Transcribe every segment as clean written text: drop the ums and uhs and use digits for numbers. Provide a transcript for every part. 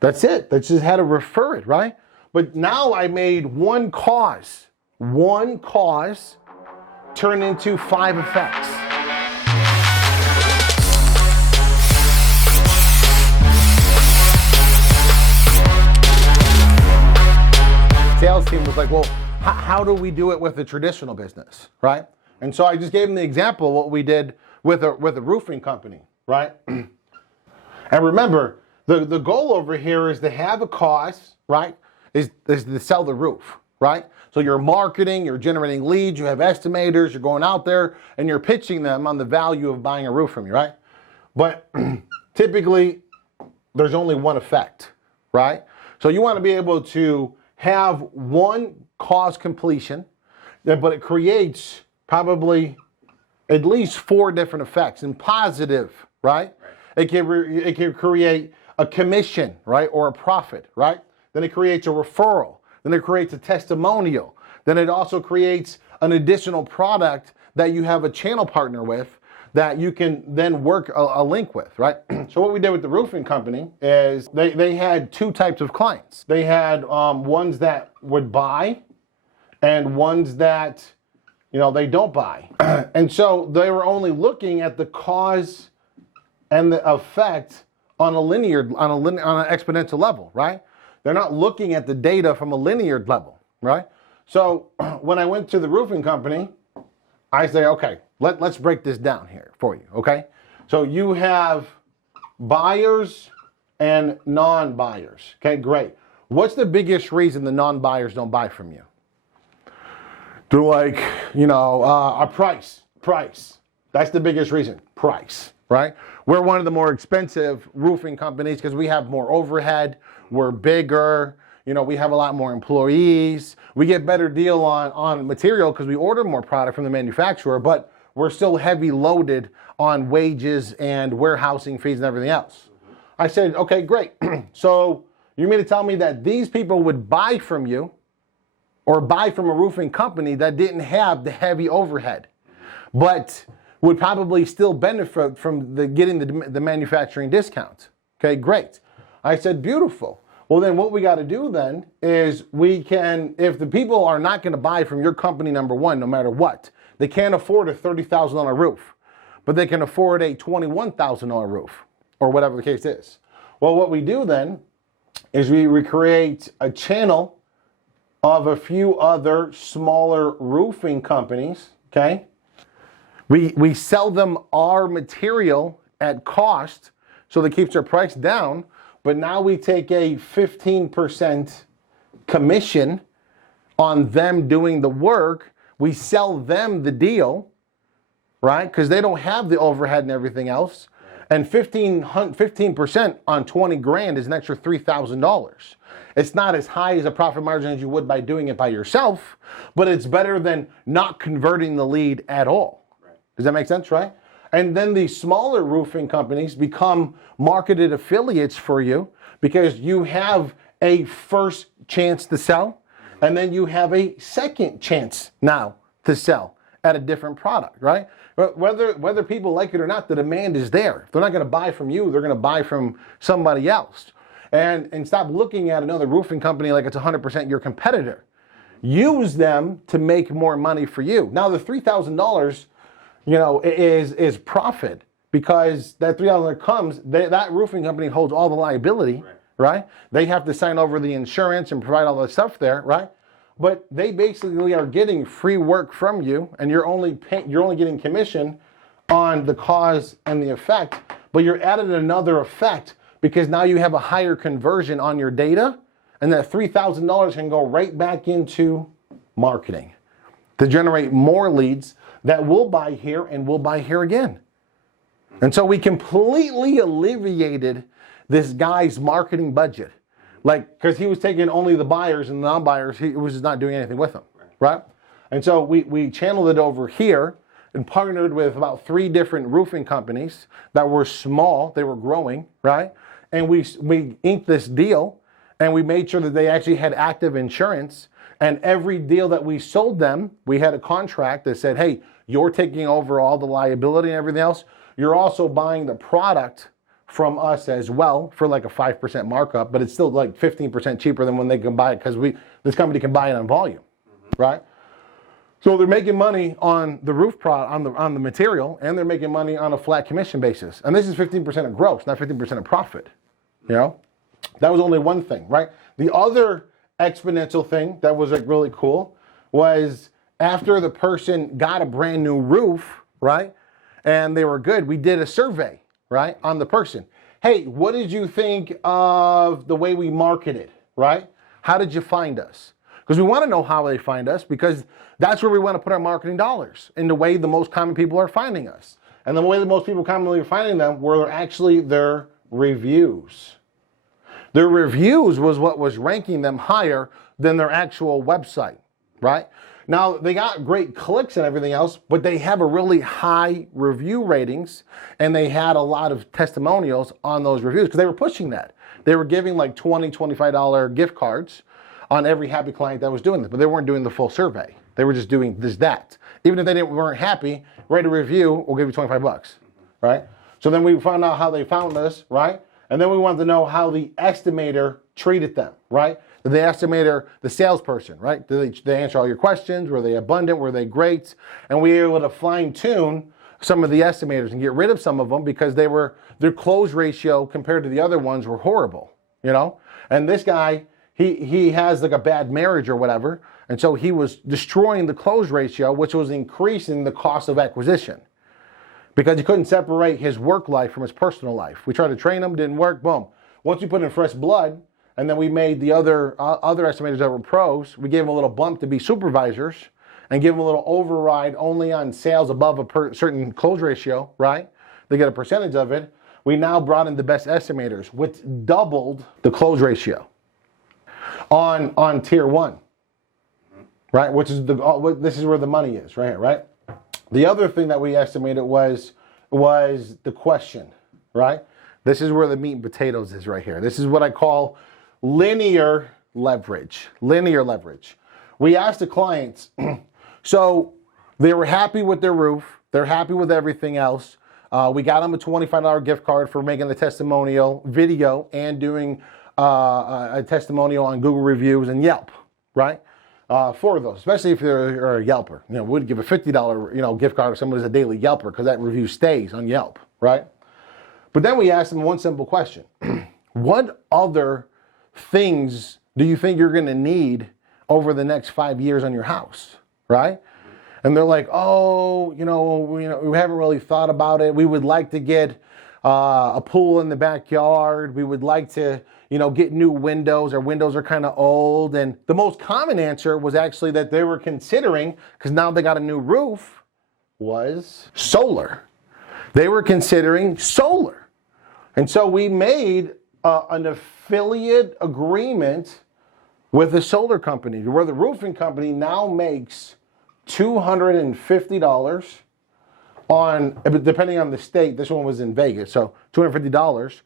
That's it. That's just how to refer it, right? But now I made one cause turn into 5 effects. Sales team was like, well, how do we do it with a traditional business, right? And so I just gave them the example of what we did with a roofing company, right? And remember, the goal over here is to have a cause, right? Is to sell the roof, right? So you're marketing, you're generating leads, you have estimators, you're going out there and you're pitching them on the value of buying a roof from you, right? But typically, there's only one effect, right? So you want to be able to have one cause completion, but it creates probably at least 4 different effects and positive, right? It can create a commission, right? Or a profit, right? Then it creates a referral. Then it creates a testimonial. Then it also creates an additional product that you have a channel partner with that you can then work a link with, right? So what we did with the roofing company is they had 2 types of clients. They had ones that would buy and ones that, they don't buy. And so they were only looking at the cause and the effect on an exponential level, right? They're not looking at the data from a linear level, right? So when I went to the roofing company, I say, okay, let's break this down here for you, okay? So you have buyers and non-buyers, okay, great. What's the biggest reason the non-buyers don't buy from you? They're like, a price. That's the biggest reason, price, right? We're one of the more expensive roofing companies because we have more overhead, we're bigger, we have a lot more employees, we get better deal on material because we order more product from the manufacturer, but we're still heavy loaded on wages and warehousing fees and everything else. I said, okay, great. So you mean to tell me that these people would buy from you or buy from a roofing company that didn't have the heavy overhead, but would probably still benefit from getting the manufacturing discount? Okay, great. I said, beautiful. Well, then what we got to do then is if the people are not going to buy from your company, number one, no matter what, they can't afford a $30,000 roof, but they can afford a $21,000 roof or whatever the case is. Well, what we do then is we create a channel of a few other smaller roofing companies, okay? We sell them our material at cost so that keeps their price down, but now we take a 15% commission on them doing the work. We sell them the deal, right? Because they don't have the overhead and everything else. And 15% on 20 grand is an extra $3,000. It's not as high as a profit margin as you would by doing it by yourself, but it's better than not converting the lead at all. Right. Does that make sense, right? And then the smaller roofing companies become marketed affiliates for you because you have a first chance to sell, and then you have a second chance now to sell at a different product, right? But whether people like it or not, the demand is there. If they're not going to buy from you, they're going to buy from somebody else. And stop looking at another roofing company like it's 100% your competitor. Use them to make more money for you. Now the $3,000, is profit because that $3,000 comes, that roofing company holds all the liability, right? They have to sign over the insurance and provide all the stuff there, right? But they basically are getting free work from you, and you're only getting commission on the cause and the effect, but you're adding another effect because now you have a higher conversion on your data, and that $3,000 can go right back into marketing to generate more leads that will buy here and will buy here again. And so we completely alleviated this guy's marketing budget. Because he was taking only the buyers and the non-buyers, he was just not doing anything with them, right? And so we channeled it over here and partnered with about 3 different roofing companies that were small, they were growing, right? And we inked this deal, and we made sure that they actually had active insurance. And every deal that we sold them, we had a contract that said, hey, you're taking over all the liability and everything else. You're also buying the product from us as well for like a 5% markup, but it's still like 15% cheaper than when they can buy it because this company can buy it on volume, right? So they're making money on the roof on the material, and they're making money on a flat commission basis. And this is 15% of gross, not 15% of profit. You know, that was only one thing, right? The other exponential thing that was like really cool was after the person got a brand new roof, right? And they were good, we did a survey, right, on the person. Hey, what did you think of the way we marketed, right? How did you find us? Because we want to know how they find us, because that's where we want to put our marketing dollars, in the way the most common people are finding us. And the way that most people commonly are finding them were actually their reviews. Their reviews was what was ranking them higher than their actual website, right? Now, they got great clicks and everything else, but they have a really high review ratings, and they had a lot of testimonials on those reviews because they were pushing that. They were giving like $20, $25 gift cards on every happy client that was doing this, but they weren't doing the full survey. They were just doing that. Even if they weren't happy, write a review, we'll give you 25 bucks, right? So then we found out how they found us, right? And then we wanted to know how the estimator treated them, right? The estimator, the salesperson, right? Did they answer all your questions? Were they abundant? Were they great? And we were able to fine tune some of the estimators and get rid of some of them because their close ratio compared to the other ones were horrible, you know? And this guy, he has like a bad marriage or whatever, and so he was destroying the close ratio, which was increasing the cost of acquisition because he couldn't separate his work life from his personal life. We tried to train him, didn't work, boom. Once we put in fresh blood, and then we made the other estimators that were pros, we gave them a little bump to be supervisors and give them a little override only on sales above a certain close ratio, right? They get a percentage of it. We now brought in the best estimators, which doubled the close ratio on tier one, right? Which is this is where the money is, right here, right? The other thing that we estimated was the question, right? This is where the meat and potatoes is right here. This is what I call linear leverage. Linear leverage. We asked the clients, so they were happy with their roof. They're happy with everything else. We got them a $25 gift card for making the testimonial video and doing a testimonial on Google reviews and Yelp, right? For those, especially if you're a Yelper. You know, we'd give a $50 gift card if someone is a daily Yelper because that review stays on Yelp, right? But then we asked them one simple question. What other things do you think you're going to need over the next 5 years on your house, right? And they're like, oh, we haven't really thought about it. We would like to get a pool in the backyard. We would like to, get new windows. Our windows are kind of old. And the most common answer was actually that they were considering, because now they got a new roof, was solar. They were considering solar. And so we made an affiliate agreement with a solar company where the roofing company now makes $250 on, depending on the state, this one was in Vegas, so $250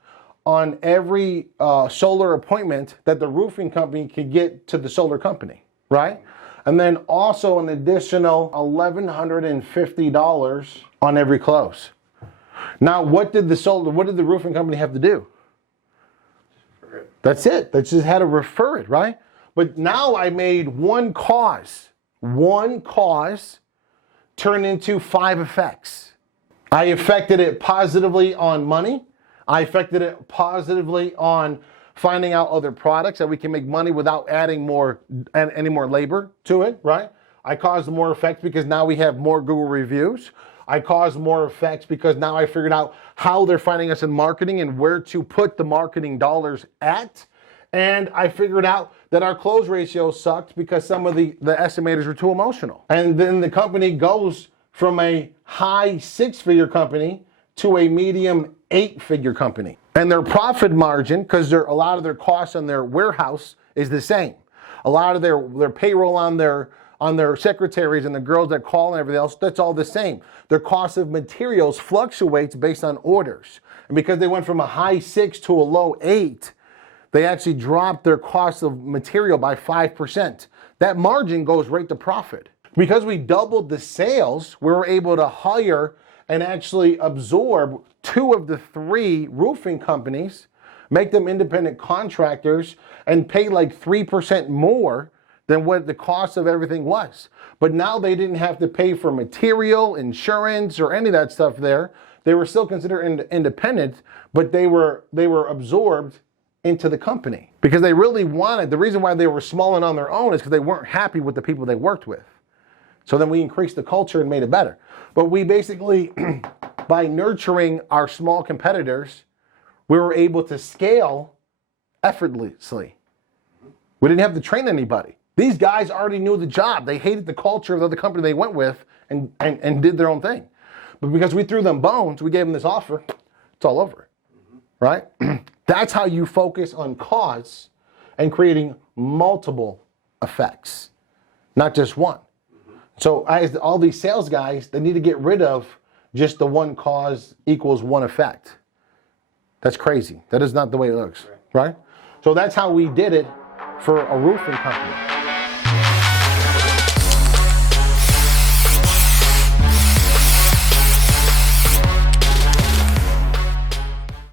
on every solar appointment that the roofing company could get to the solar company, right? And then also an additional $1,150 on every close. Now, what did the roofing company have to do? That's it. They just had to refer it, right? But now I made one cause turn into 5 effects. I affected it positively on money. I affected it positively on finding out other products that we can make money without adding any more labor to it, right? I caused more effects because now we have more Google reviews. I caused more effects because now I figured out how they're finding us in marketing and where to put the marketing dollars at. And I figured out that our close ratio sucked because some of the estimators were too emotional. And then the company goes from a high 6-figure company to a medium 8-figure company. And their profit margin, because a lot of their costs on their warehouse is the same. A lot of their payroll on their secretaries and the girls that call and everything else, that's all the same. Their cost of materials fluctuates based on orders. And because they went from a high 6 to a low 8, they actually dropped their cost of material by 5%. That margin goes right to profit. Because we doubled the sales, we were able to hire and actually absorb 2 of the 3 roofing companies, make them independent contractors, and pay like 3% more than what the cost of everything was. But now they didn't have to pay for material, insurance, or any of that stuff there. They were still considered independent, but they were absorbed into the company because they really wanted, the reason why they were small and on their own is because they weren't happy with the people they worked with. So then we increased the culture and made it better. But we basically, by nurturing our small competitors, we were able to scale effortlessly. We didn't have to train anybody. These guys already knew the job. They hated the culture of the company they went with and did their own thing. But because we threw them bones, we gave them this offer, it's all over, right? That's how you focus on cause and creating multiple effects, not just one. So as all these sales guys, they need to get rid of just the one cause equals one effect. That's crazy. That is not the way it looks, right? So that's how we did it for a roofing company.